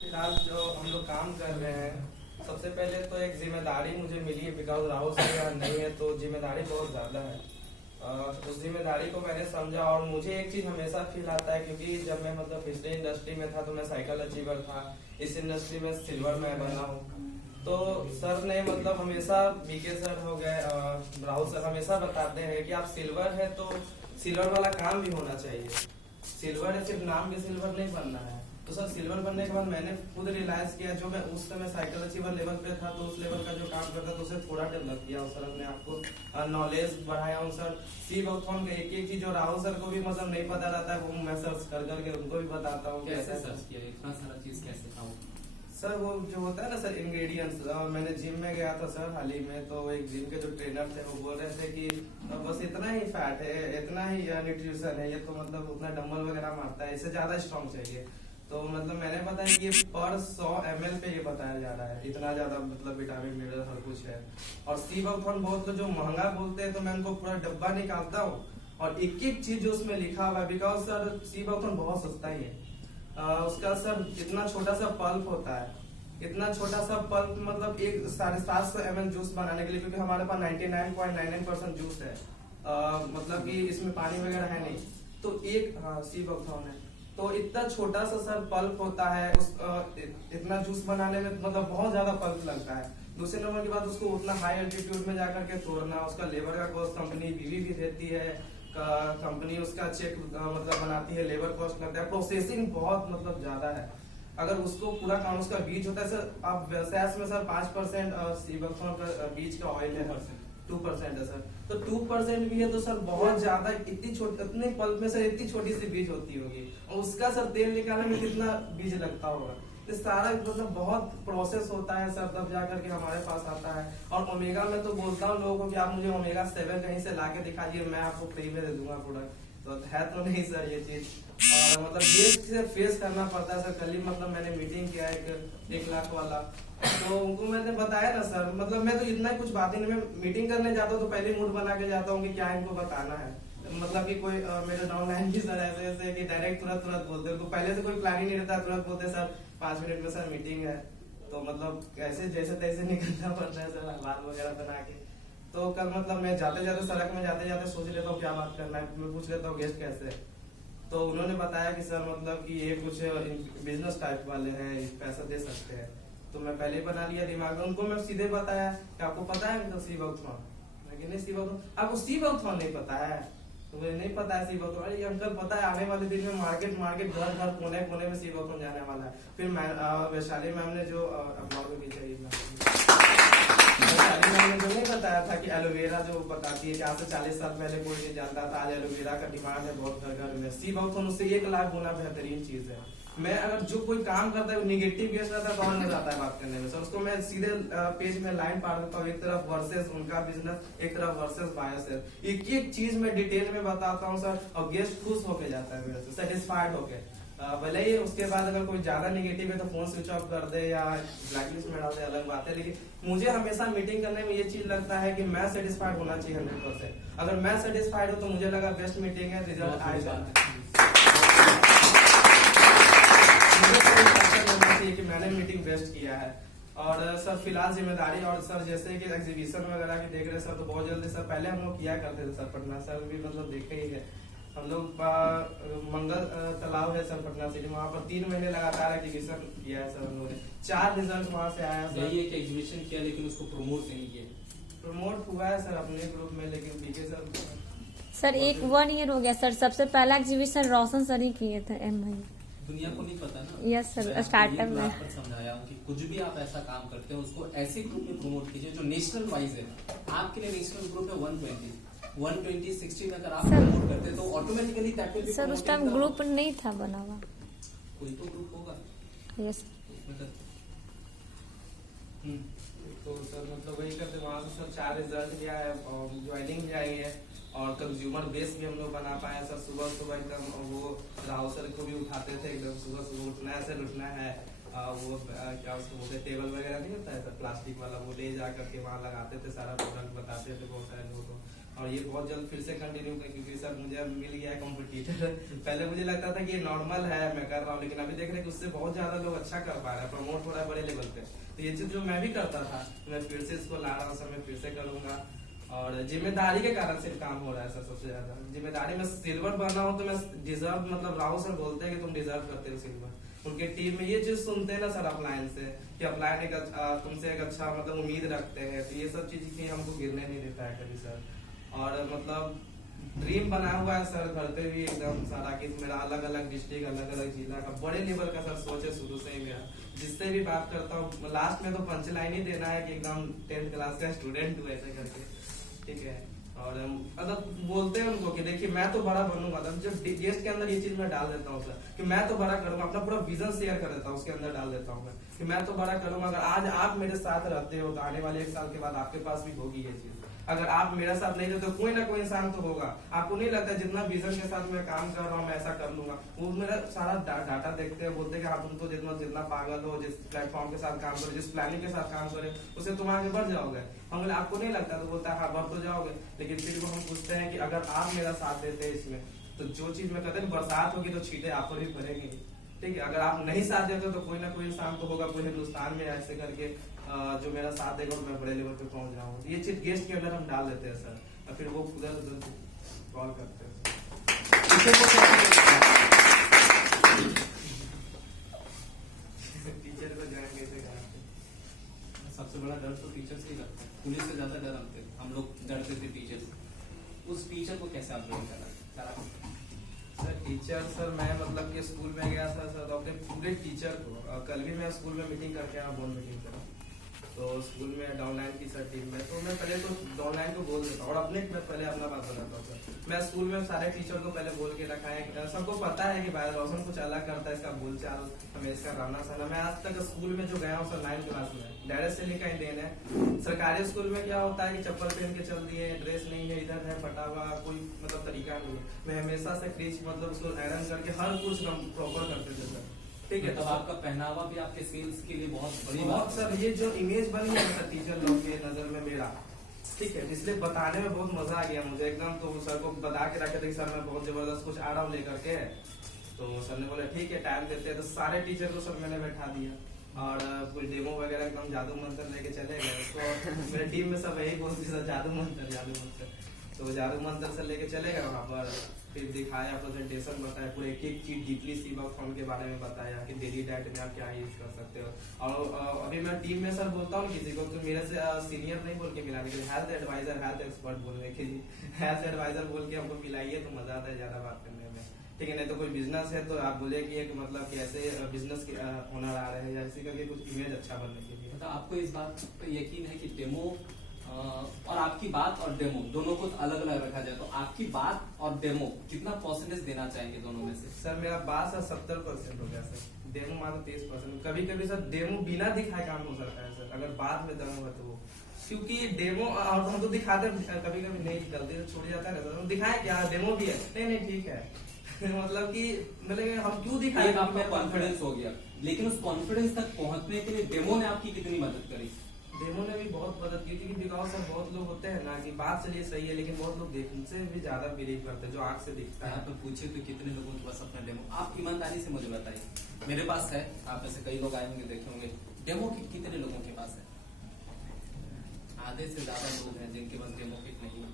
फिलहाल जो हम लोग काम कर रहे हैं, सबसे पहले तो एक जिम्मेदारी मुझे मिली है, बिकॉज राहुल सर यहाँ नहीं है तो जिम्मेदारी बहुत ज़्यादा है। उस जिम्मेदारी को मैंने समझा और मुझे एक चीज़ हमेशा फील आता है, क्योंकि जब मैं मतलब पिछले इंडस्ट्री में था तो मैं साइकिल अचीवर था, इस इंडस्ट्री में सिल्वर मैं बना हूँ। तो सर ने मतलब हमेशा, बीके सर हो गए, राहुल सर हमेशा बताते हैं कि आप सिल्वर है तो सिल्वर वाला काम भी होना चाहिए। सिल्वर है, सिर्फ नाम के सिल्वर नहीं बनना है। तो सर सिल्वर बनने के बाद मैंने खुद रियलाइज किया, जो मैं उस समय साइकिल अचीवर लेवल पे था तो उस लेवल का जो काम करता था उसे थोड़ा डेवलप किया सर, अपने आप को नॉलेज बढ़ाया हूँ सर। सी बॉक्थॉन का एक एक चीज जो राहुल सर को भी मतलब नहीं पता रहता है वो मैं सर्च कर करके उनको भी बताता हूँ। कैसे सर्च किया इतना सारा चीज कैसे था? सर वो जो होता है ना सर इंग्रेडिएंट्स, मैंने जिम में गया था सर हाल ही में, तो एक जिम के जो ट्रेनर थे वो बोल रहे थे कि बस इतना ही फैट है, इतना ही न्यूट्रिशन है, ये तो मतलब उतना डंबल वगैरह मारता है, इससे ज्यादा स्ट्रॉन्ग चाहिए। तो मतलब मैंने बताया कि ये पर 100 ml पे ये बताया जा रहा है, इतना ज्यादा मतलब विटामिन मिनरल हर कुछ है। और सी बॉक्थॉन बहुत तो जो महंगा बोलते हैं तो मैं उनको पूरा डब्बा निकालता हूँ और एक एक चीज जो उसमें लिखा हुआ है, बिकॉज सर सी बॉक्थॉन बहुत सस्ता ही है। उसका सर इतना छोटा सा पल्प होता है, इतना छोटा सा पल्प मतलब एक 750 ml जूस बनाने के लिए, क्योंकि हमारे पास 99.99% जूस है, मतलब कि इसमें पानी वगैरह है नहीं। तो एक सी बॉक्थॉन है तो इतना छोटा सा सर पल्प होता है, उस इतना जूस बनाने में मतलब बहुत ज्यादा पल्प लगता है। दूसरे नंबर की बात, उसको उतना हाई एल्टीट्यूड में जाकर के तोड़ना, उसका लेबर का कॉस्ट कंपनी बीवी भी देती है, कंपनी उसका चेक मतलब बनाती है, लेबर कॉस्ट लगता है, प्रोसेसिंग बहुत मतलब ज्यादा है। अगर उसको पूरा काम, उसका बीज होता है सर, आप व्यवसाय में सर 5% सी बॉक्थॉन का बीज का ऑयल है, 2% है सर, तो 2% भी है तो सर बहुत ज्यादा, इतनी छोटी, इतने पल्प में सर इतनी छोटी सी बीज होती होगी और उसका सर तेल निकालने में कितना बीज लगता होगा। तो सारा मतलब बहुत प्रोसेस होता है सर, तब जाकर के हमारे पास आता है। और ओमेगा में तो बोलता हूँ लोगों को कि आप मुझे ओमेगा 7 कहीं से लाके दिखाइए, मैं आपको फ्री में दे दूंगा प्रोडक्ट। तो है तो नहीं सर ये चीज, और मतलब ये से फेस करना पड़ता है सर। कल ही मतलब मैंने मीटिंग किया एक 1 लाख वाला, तो उनको मैंने बताया ना सर, मतलब मैं तो इतना कुछ बात ही नहीं, मैं मीटिंग करने जाता हूँ तो पहले मूड बना के जाता हूँ कि क्या इनको बताना है। मतलब कि कोई मेरे डाउनलाइन की सर ऐसे ऐसे कि डायरेक्ट तुरंत बोलते हैं, तो पहले से कोई प्लान ही नहीं रहता, तुरंत बोलते सर 5 मिनट में सर मीटिंग है। तो मतलब कैसे जैसे तैसे निकलना पड़ता है सर, बात वगैरह बना के। तो कल मतलब मैं जाते जाते सड़क में जाते जाते सोच लेता हूँ क्या बात करना है, मैं पूछ लेता हूँ गेस्ट कैसे है। तो उन्होंने बताया कि सर मतलब कि ये कुछ बिजनेस टाइप वाले हैं, पैसा दे सकते हैं। तो मैं पहले ही बना लिया दिमाग में, उनको मैं सीधे बताया कि आपको पता है मतलब सी बॉक्थॉन, लेकिन नहीं सी बॉक्थॉन, आपको सी बॉक्थॉन नहीं पता है? तो मुझे नहीं पता है सी बॉक्थॉन। अरे अंकल पता है, आने वाले दिन में मार्केट मार्केट घर घर कोने कोने में सी बॉक्थॉन जाने वाला है। फिर वैशाली मैम ने जो वैशाली मैम ने जो नहीं बताया था कि एलोवेरा जो बताती है कि आज से 40 साल पहले कोई नहीं जानता था, आज एलोवेरा का डिमांड है बहुत घर घर में। सी बॉक्थॉन उससे 1 लाख गुना बेहतरीन चीज है। मैं अगर जो कोई काम करता है निगेटिव बेस रहता है तो मजा आता है बात करने में सर, उसको मैं सीधे पेज में लाइन पार देता हूँ, एक तरफ वर्सेस उनका बिजनेस, एक तरफ वर्सेस बायस है, एक एक चीज में डिटेल में बताता हूँ सर, और गेस्ट खुश होके जाता है मेरे से, सेटिस्फाइड होके। भले ही उसके बाद अगर कोई ज्यादा निगेटिव है तो फोन स्विच ऑफ कर दे या ब्लैकलिस्ट में डाल दे, अलग बात है, लेकिन मुझे हमेशा मीटिंग करने में ये चीज लगता है कि मैं सेटिस्फाइड होना चाहिए 100%। अगर मैं सेटिस्फाइड हूँ तो मुझे लगा बेस्ट मीटिंग है, रिजल्ट आएगा कि मैंने मीटिंग बेस्ट किया है। और सर फिलहाल जिम्मेदारी, और सर जैसे कि एग्जीबिशन वगैरह की देख रहे सर, तो बहुत जल्दी सर, पहले हम लोग किया करते थे सर, पटना सर भी मतलब देखे ही है हम लोग, मंगल तालाब है सर पटना सिटी, वहाँ पर 3 महीने लगातार एग्जीबिशन किया है सर हम लोगों ने, 4 रिजल्ट वहाँ से आया सर। यही एक एग्जीबिशन किया लेकिन उसको प्रमोट नहीं किया। प्रमोट हुआ है सर अपने ग्रुप में, लेकिन बीके सर 1 ईयर हो गया सर, सबसे पहला एग्जीबिशन रोशन सर ही किए थे एम भाई। दुनिया को नहीं पता ना। यस सर, स्टार्टअप में समझाया कि कुछ भी आप ऐसा काम करते हैं उसको ऐसे ग्रुप में प्रमोट कीजिए जो नेशनल वाइज है। आपके लिए नेशनल ग्रुप है 120 60 में अगर आप प्रमोट करते तो ऑटोमेटिकली सर उस टाइम ग्रुप नहीं था बना हुआ, कोई तो ग्रुप होगा। यस तो सर मतलब वही करते, वहाँ से सर 4 रिजल्ट भी आया और ज्वाइनिंग भी आई है, और कंज्यूमर बेस भी हम लोग बना पाए सर। सुबह सुबह एकदम वो राहुल सर को भी उठाते थे, एकदम सुबह सुबह उठना है सर, उठना है, वो क्या उसको बोलते, टेबल वगैरह नहीं होता है सर प्लास्टिक वाला, वो ले जा करके वहाँ लगाते थे, सारा प्रोडक्ट बताते थे बहुत सारे लोगों को। और ये बहुत जल्द फिर से कंटिन्यू कर, क्योंकि सर मुझे अब मिल गया है कॉम्पिटिटर। पहले मुझे लगता था कि ये नॉर्मल है, मैं कर रहा हूँ, लेकिन अभी देख रहे हैं कि उससे बहुत ज्यादा लोग अच्छा कर पा रहे हैं, प्रमोट हो रहा है बड़े लेवल पे। तो ये चीज जो मैं भी करता था, मैं फिर से इसको ला रहा हूँ सर, मैं फिर से करूंगा। और जिम्मेदारी के कारण सिर्फ काम हो रहा है सर, सबसे ज्यादा जिम्मेदारी में सिल्वर बना हूँ तो मैं डिजर्व, मतलब राहुल सर बोलते हैं कि तुम डिजर्व करते हो सिल्वर। उनके टीम में ये चीज सुनते हैं ना सर अपलायन से, कि अपलायन एक तुमसे एक अच्छा मतलब उम्मीद रखते हैं, तो ये सब चीज की हमको गिरने नहीं देता है कभी सर। और मतलब ड्रीम बना हुआ है सर घर पे भी एकदम सारा, कि मेरा अलग अलग डिस्ट्रिक्ट, अलग अलग जिला का बड़े लेवल का सर सोच है शुरू से ही मेरा। जिससे भी बात करता हूँ लास्ट में तो पंच लाइन ही देना है कि एकदम 10th क्लास का स्टूडेंट हूँ ऐसे करके, ठीक है। और मतलब बोलते हैं उनको कि देखिए मैं तो बड़ा बनूंगा, जब गेस्ट के अंदर ये चीज मैं डाल देता हूँ सर कि मैं तो बड़ा करूंगा, अपना पूरा विजन शेयर कर देता हूँ, उसके अंदर डाल देता हूँ मैं कि मैं तो बड़ा करूंगा। अगर आज आप मेरे साथ रहते हो तो आने वाले 1 साल के बाद आपके पास भी होगी ये चीज। अगर आप मेरे साथ नहीं रहते तो कोई ना कोई इंसान तो होगा। आपको नहीं लगता जितना विजन के साथ मैं काम कर रहा हूँ मैं ऐसा कर लूंगा? वो मेरा सारा डाटा देखते हैं, बोलते हैं कि हाँ तुम तो जितना पागल हो, जिस प्लेटफॉर्म के साथ काम करो, जिस प्लानिंग के साथ काम करे, उससे तुम आगे बढ़ जाओगे। हम बोले आपको नहीं लगता? तो बोलता है हाँ बढ़ तो जाओगे। लेकिन फिर हम पूछते हैं कि अगर आप मेरा साथ देते हैं इसमें, तो जो चीज में कहते हैं बरसात होगी तो छींटे आप पर भी पड़ेंगे, ठीक है। अगर आप नहीं साथ देते तो कोई ना कोई इंसान तो होगा पूरे हिंदुस्तान में ऐसे करके जो मेरा साथ देगा और मैं बड़े लेवल पे पहुंच जाऊंगा। ये चीज गेस्ट के अंदर हम डाल देते हैं सर, और फिर वो उधर उधर कॉल करते हैं। टीचर को ज्वाइन कैसे कराते? सबसे बड़ा डर तो टीचर से ही लगता है, पुलिस से ज्यादा डर हम लोग डरते थे टीचर से। उस टीचर को कैसे आप ज्वाइन करा? सर टीचर सर मैं मतलब कि स्कूल में गया था सर, तो अपने पूरे टीचर को कल भी मैं स्कूल में मीटिंग करके आया, बोर्ड मीटिंग करा, तो स्कूल में डाउनलाइन की सर टीम में, तो मैं पहले तो डाउनलाइन को बोल देता हूँ और अपने मैं पहले अपना बात बताता हूँ सर। मैं स्कूल में सारे टीचर को पहले बोल के रखा है, सबको पता है कि भाई रोशन कुछ अलग करता है, इसका बोलचाल हमें इसका रहना सहना। मैं आज तक स्कूल में जो गया हूँ सर 9th क्लास में, डायरेक्ट से लेकर इंडियन है। सरकारी स्कूल में क्या होता है कि चप्पल पहन के चल दिए, ड्रेस नहीं है, इधर है फटा हुआ, कोई मतलब तरीका नहीं है। मैं हमेशा से क्रीच मतलब उसको आयरन करके हर कुछ प्रॉपर करते थे सर, ठीक है। तो आपका पहनावा भी आपके सेल्स के लिए बहुत बड़ी बहुत बात सर, ये जो इमेज बनी है सर टीचर लोग के नजर में मेरा, ठीक है, इसलिए बताने में बहुत मजा आ गया मुझे एकदम। तो सर को बता के रखे थे कि सर मैं बहुत जबरदस्त कुछ आ रहा हूँ लेकर के, तो सर ने बोला ठीक है टाइम देते हैं। तो सारे टीचर को सर मैंने बैठा दिया और कोई डेमो वगैरह एकदम जादू मंत्र लेके चले गए। तो मेरे टीम में सब यही बोलते सर जादू मंत्र जादू मंत्र, तो जादू मंत्र से लेके चले गए वहाँ पर, फिर दिखाया, प्रेजेंटेशन बताया, पूरे एक एक चीज डीपली सीबा फॉर्म के बारे में बताया कि डेली डाइट में आप क्या यूज कर सकते हो। और अभी मैं टीम में सर बोलता हूँ किसी को तो मेरे से सीनियर नहीं बोल के मिलाने के लिए हेल्थ एडवाइजर, हेल्थ एक्सपर्ट बोलने के लिए हेल्थ एडवाइजर बोल के हमको मिलाइए तो मजा आता है ज्यादा बात करने में, ठीक है। नहीं तो कोई बिजनेस है तो आप बोले कि एक मतलब कैसे बिजनेस के ओनर आ रहे हैं या इसी करके कुछ इमेज अच्छा बनने के लिए। तो आपको इस बात पे यकीन है कि डेमो और आपकी बात और डेमो दोनों को अलग अलग रखा जाए, तो आपकी बात और डेमो कितना परसेंटेज देना चाहेंगे दोनों में से? सर मेरा बात सर 70% हो गया सर, डेमो मात्र 30%। कभी कभी सर डेमो बिना दिखाए काम हो सकता है सर, अगर बात में दम हो तो वो, क्योंकि डेमो और हम तो दिखाते कभी कभी नहीं, गलती से छूट जाता है ना, तो दिखाए क्या डेमो भी है, नहीं ठीक है मतलब कि मतलब हम क्यों दिखाए? आप में कॉन्फिडेंस हो गया, लेकिन उस कॉन्फिडेंस तक पहुंचने के लिए डेमो ने आपकी कितनी मदद करी? डेमो ने भी बहुत मदद की थी, बिकॉज सर बहुत लोग होते हैं ना कि बात चलिए सही है, लेकिन बहुत लोग देखने से भी ज्यादा बिलीव करते हैं जो आंख से दिखता है। यहाँ पे पूछे तो कितने लोगों के पास अपना डेमो, आप ईमानदारी से मुझे बताइए। मेरे पास है, आप में से कई लोग आए होंगे देखे होंगे, डेमो किट कितने लोगों के पास है? आधे से ज्यादा लोग हैं जिनके पास डेमो किट नहीं है।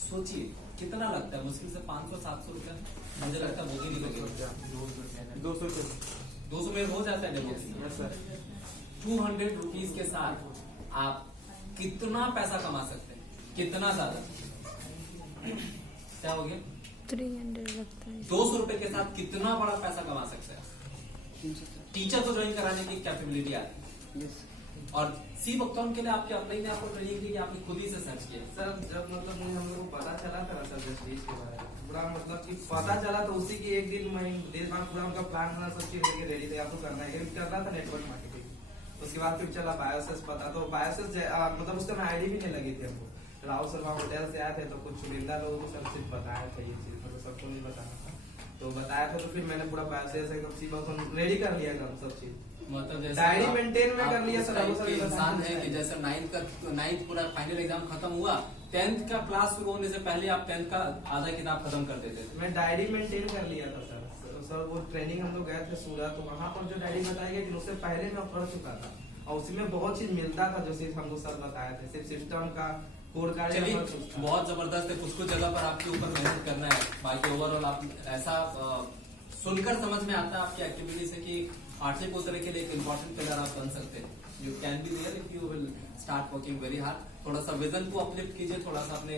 सोचिए कितना लगता है, मुश्किल से 500-700 रुपया, मुझे लगता है वो भी नहीं लगेगा। 200 में हो जाता है डेमो किट। 200 रुपीज के साथ आप कितना पैसा कमा सकते हैं, कितना ज्यादा? क्या हो गया? 300 लगता है। 200 रुपए के साथ कितना बड़ा पैसा कमा सकते हैं? टीचर को ज्वाइन कराने की कैपेबिलिटी आती है। और सी बक्तौन के लिए आपके अपने ने आपको ट्रेनिंग दी कि आपने खुद ही से सर्च किया? सर जब मतलब मुझे हम लोग को पता चला था ना सर जस्टिस के बारे में, पूरा मतलब कि पता चला तो उसी की एक दिन देर बाद पूरा उनका प्लान बना, सब चीज लेके रेडी थे, आपको करना है करना था नेटवर्क मार्केटिंग। उसके बाद फिर चला बायोसेस पता, तो बायोसेस मतलब उसका आईडी भी नहीं लगी थी हमको। राहुल शर्मा होटल से आए थे तो कुछ चुनिंदा लोगों को सब चीज बताया था, ये चीज मतलब सबको नहीं बताना था। तो बताया था, तो फिर मैंने पूरा पैसे ऐसे सब चीज रेडी कर लिया था सब चीज। मतलब जैसे डायरी मेंटेन में कर लिया सर। आप वो उस सब टाइप के इंसान बताया है कि जैसे नाइन्थ पूरा फाइनल एग्जाम खत्म हुआ, 10th का क्लास शुरू होने से पहले आप 10th का आधा किताब खत्म कर देते थे। मैं डायरी मेंटेन कर लिया था सर। वो ट्रेनिंग हम लोग गए थे सूरत, तो वहाँ पर जो डायरी बताई गई थी उससे पहले मैं पढ़ चुका था, और उसमें बहुत चीज मिलता था जो सिर्फ हमको सर बताए थे, सिर्फ सिस्टम का कोड कार्ड। चलिए बहुत जबरदस्त है, कुछ कुछ जगह पर आपके ऊपर मेहनत करना है। बाकी ओवरऑल आप ऐसा सुनकर समझ में आता है आपकी एक्टिविटी से कि आठवीं पोतरे के लिए एक इम्पोर्टेंट पिलर आप बन सकते हैं। You can be there if you will start working very hard. थोड़ा सा विजन को अपलिफ्ट कीजिए, थोड़ा सा अपने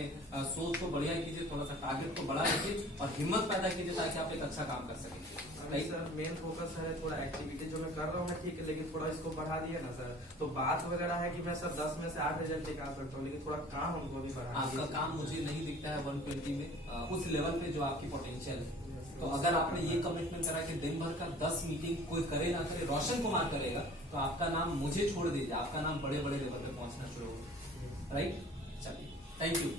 सोच को बढ़िया कीजिए, थोड़ा सा टारगेट को बढ़ा लीजिए और हिम्मत पैदा कीजिए ताकि आप एक अच्छा काम कर सकें। सर मेन फोकस है थोड़ा एक्टिविटी जो मैं कर रहा हूँ ठीक है, लेकिन थोड़ा इसको बढ़ा दिया ना सर, तो बात वगैरह है कि मैं सर 10 में से 8 रिजल्ट निकाल सकता हूँ, लेकिन थोड़ा काम हमको भी बढ़ा। आपका काम मुझे नहीं दिखता है 120 में उस लेवल पे जो आपकी पोटेंशियल है। तो अगर आपने ये कमिटमेंट करा कि दिन भर का 10 मीटिंग कोई करे ना करे रोशन कुमार करेगा, तो आपका नाम मुझे छोड़ दीजिए, आपका नाम बड़े बड़े लेवल पे पहुंचना शुरू होगा। राइट, चलिए, थैंक यू।